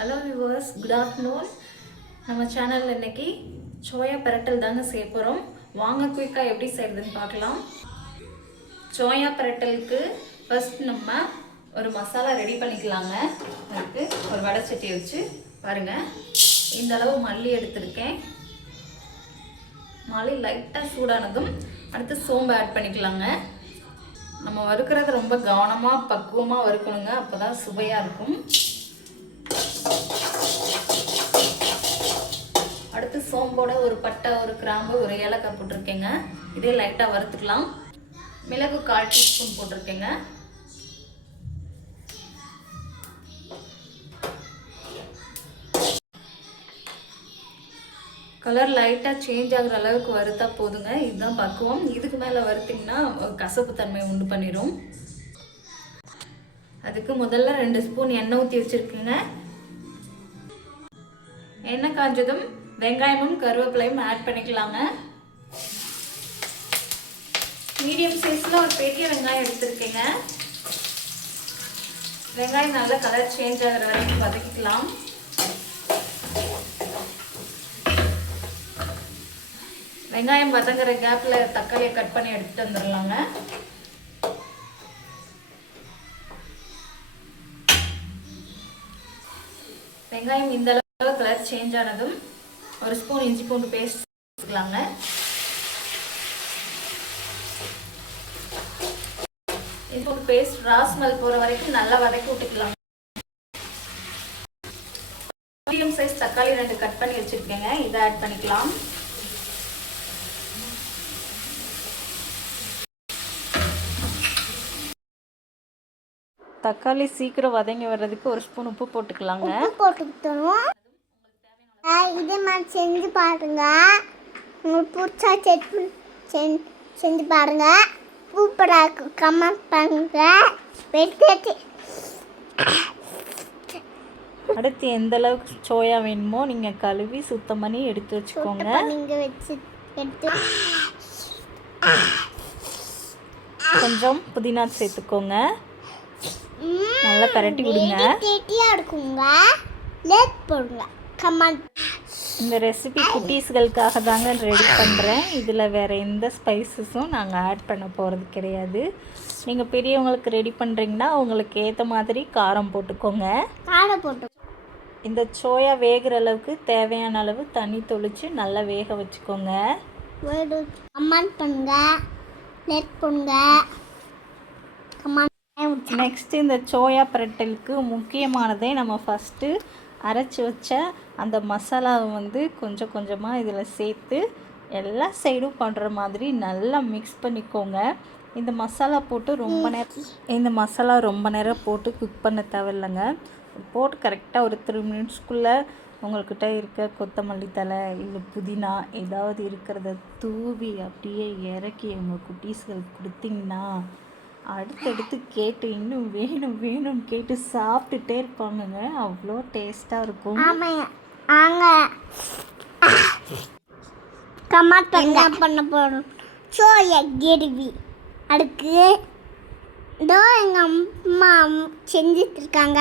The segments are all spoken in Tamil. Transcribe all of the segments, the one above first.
Hello viewers, good afternoon. நம்ம சேனலில் இன்றைக்கி சோயா பிரட்டல் தாங்க செய்ய போகிறோம். வாங்க குயிக்காக எப்படி செய்கிறதுன்னு பார்க்கலாம். சோயா பிரட்டலுக்கு ஃபர்ஸ்ட் நம்ம ஒரு மசாலா ரெடி பண்ணிக்கலாங்க. அதுக்கு ஒரு வடை சட்டி வச்சு பாருங்கள், இந்த அளவு மல்லி எடுத்திருக்கேன். மல்லி லைட்டாக சூடானதும் அடுத்து சோம்பு ஆட் பண்ணிக்கலாங்க. நம்ம வறுக்கிறது ரொம்ப கவனமாக பக்குவமாக வறுக்கணுங்க, அப்போ தான் சுவையாக இருக்கும். அடுத்து சோம்போட ஒரு பட்டை, ஒரு கிராம்பு, ஒரு ஏலக்காய் போட்டிருக்கேங்க. இதே லைட்டாக வறுத்துக்கலாம். மிளகு 1/4 டீஸ்பூன் போட்டிருக்கேங்க. கலர் லைட்டாக சேஞ்ச் ஆகுற அளவுக்கு வறுத்தா போதுங்க. இதுதான் பக்குவம். இதுக்கு மேலே வறுத்திங்கன்னா கசப்பு தன்மை உண்டு பண்ணிடும். அதுக்கு முதல்ல 2 ஸ்பூன் எண்ணெய் ஊற்றி வச்சுருக்குங்க. எண்ணெய் காஞ்சதும் வெங்காயமும் கருவேப்பிலையும் ஆட் பண்ணிக்கலாங்க. மீடியம் சைஸில் ஒரு பெரிய வெங்காயம் எடுத்துருக்கேங்க. வெங்காயம் நல்லா கலர் சேஞ்ச் ஆகிற வரைக்கும் வதக்கிக்கலாம். வெங்காயம் வதங்குற கேப்பில் தக்காளியை கட் பண்ணி எடுத்துட்டு வந்துடலாங்க. வெங்காயம் இந்த அளவு கலர் சேஞ்ச் ஆனதும் ஒரு ஸ்பூன் இஞ்சி பூண்டு பேஸ்ட் சேர்த்துக்கலாங்க. இஞ்சி பூண்டு பேஸ்ட் ராஸ்மல் போகிற வரைக்கும் நல்லா வதக்கி விட்டுக்கலாம். மீடியம் சைஸ் தக்காளி 2 கட் பண்ணி வச்சுருக்கேங்க, இதை ஆட் பண்ணிக்கலாம். தக்காளி சீக்கிரம் வதங்கி வர்றதுக்கு ஒரு ஸ்பூன் உப்பு போட்டுக்கலாங்க. போட்டுக்கிட்டோம். இதே மாதிரி செஞ்சு பாருங்க. உங்களுக்கு பிடிச்சா செஞ்சு பாருங்க. சூப்பராக இருக்கும். கமெண்ட் பண்ணுங்க. அடுத்து எந்த அளவுக்கு சோயா வேணுமோ நீங்கள் கழுவி சுத்தம் பண்ணி எடுத்து வச்சுக்கோங்க. நீங்கள் வச்சு எடுத்து கொஞ்சம் புதினா சேர்த்துக்கோங்க. நல்லா பரட்டி விடுங்க. இருக்குங்க. லேட் போடுங்க. கமெண்ட். இந்த ரெசிபி குட்டீஸ்களுக்காக தாங்க ரெடி பண்ணுறேன். இதில் வேறு எந்த ஸ்பைசஸும் நாங்கள் ஆட் பண்ண போகிறது கிடையாது. நீங்கள் பெரியவங்களுக்கு ரெடி பண்ணுறீங்கன்னா உங்களுக்கு ஏற்ற மாதிரி காரம் போட்டுக்கோங்க. காரம் போட்டு இந்த சோயா வேகிற அளவுக்கு தேவையான அளவு தண்ணி தொளிச்சு நல்லா வேக வச்சுக்கோங்க. கமெண்ட் பண்ணுங்க. லேட் பண்ணுங்க. கமெண்ட். நெக்ஸ்ட் இந்த சோயா பிரட்டலுக்கு முக்கியமானதே நம்ம ஃபஸ்ட்டு அரைச்சி வச்ச அந்த மசாலாவை கொஞ்சம் கொஞ்சமாக இதில் சேர்த்து எல்லா சைடும் பண்ணுற மாதிரி நல்லா மிக்ஸ் பண்ணிக்கோங்க. இந்த மசாலா ரொம்ப நேரம் போட்டு குக் பண்ண தேவையில்லைங்க. போட்டு கரெக்டாக ஒரு 3 மினிட்ஸ்க்குள்ளே உங்கள்கிட்ட இருக்க கொத்தமல்லி தழை இல்லை புதினா ஏதாவது இருக்கிறத தூவி அப்படியே இறக்கி உங்கள் குட்டீஸ்களுக்கு கொடுத்தீங்கன்னா அடுத்தடுத்து கேட்டு இன்னும் வேணும் வேணும்னு கேட்டு சாப்பிட்டுட்டே இருப்பாங்கங்க. அவ்வளோ டேஸ்ட்டாக இருக்கும். கமெண்ட் பண்ண போகிறோம். சோயா கிரேவி அடுக்கு இதோ எங்கள் அம்மா செஞ்சுட்டு இருக்காங்க.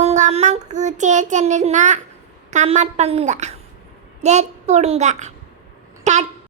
உங்கள் அம்மாவுக்கு சேர்த்துன்னா கமெண்ட் பண்ணுங்க. லேட் போடுங்க.